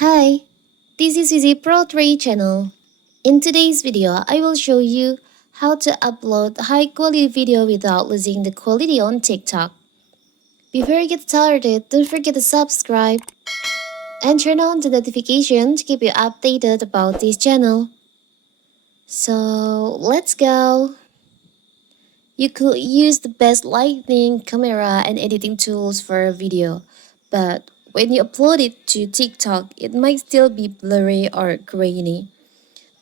Hi, this is Easy Pro 3 channel. In today's video, I will show you how to upload high quality video without losing the quality on TikTok. Before you get started, don't forget to subscribe and turn on the notification to keep you updated about this channel. So let's go. You could use the best lighting, camera, and editing tools for a video, but when you upload it to TikTok, it might still be blurry or grainy.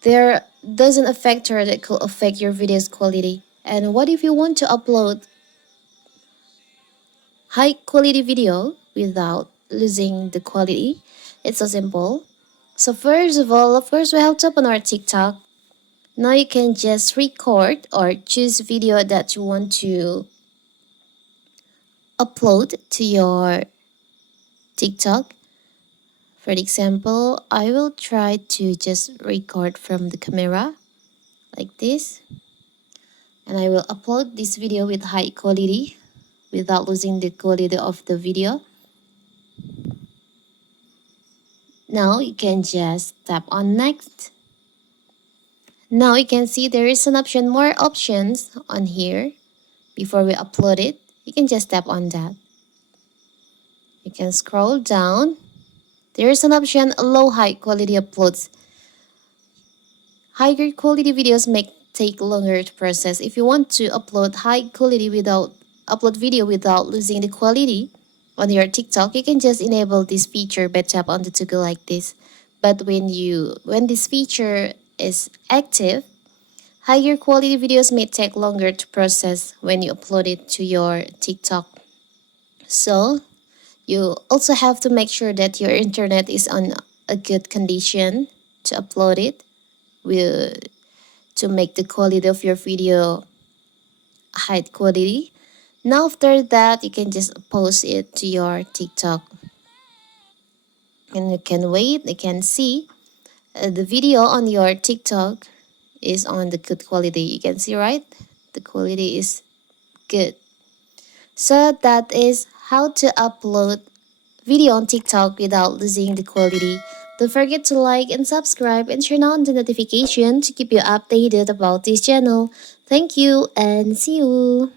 There doesn't a factor that could affect your video's quality. And what if you want to upload high quality video without losing the quality? It's so simple. So first of all, of course, we have to open our TikTok. Now you can just record or choose video that you want to upload to your TikTok. For example, I will try to just record from the camera like this. And I will upload this video with high quality without losing the quality of the video. Now you can just tap on next. Now you can see there is an option, more options on here. Before we upload it, you can just tap on that. You can scroll down. There is an option, low high quality uploads. Higher quality videos may take longer to process. If you want to upload high quality upload video without losing the quality on your TikTok, you can just enable this feature by tap on the toggle like this. But when this feature is active, higher quality videos may take longer to process when you upload it to your TikTok. So you also have to make sure that your internet is on a good condition to upload it to make the quality of your video high quality. Now after that, you can just post it to your TikTok. And you can wait, you can see the video on your TikTok is on the good quality. You can see, right? The quality is good. So that is how to upload video on TikTok without losing the quality. Don't forget to like and subscribe and turn on the notification to keep you updated about this channel. Thank you and see you.